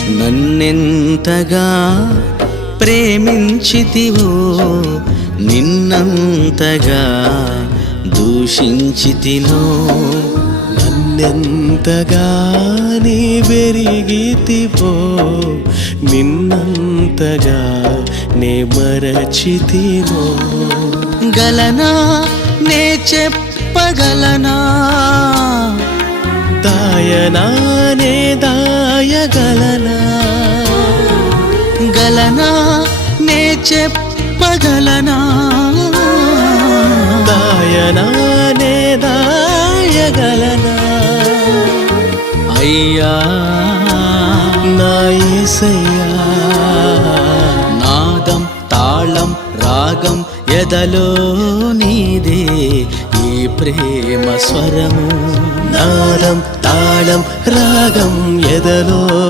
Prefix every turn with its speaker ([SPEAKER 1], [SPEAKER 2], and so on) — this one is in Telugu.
[SPEAKER 1] నన్నెంతగా ప్రేమించితివో నిన్నంతగా దూషించితినో
[SPEAKER 2] నన్నెంతగా నీ వెరిగితివో నిన్నంతగా నే మరచితినో
[SPEAKER 1] గలనా నే చెప్పగలనా
[SPEAKER 2] దాయనా నే దాయగలనా
[SPEAKER 1] గలనా నే చెప్పగలనా
[SPEAKER 2] దాయనా నే దాయగలనా
[SPEAKER 1] అయ్యా
[SPEAKER 2] నా యేసయ్యా
[SPEAKER 1] నాదం తాళం రాగం ఎదలో నీదే ఈ ప్రేమ స్వరము
[SPEAKER 2] నాదం తాళం రాగం ఎదలో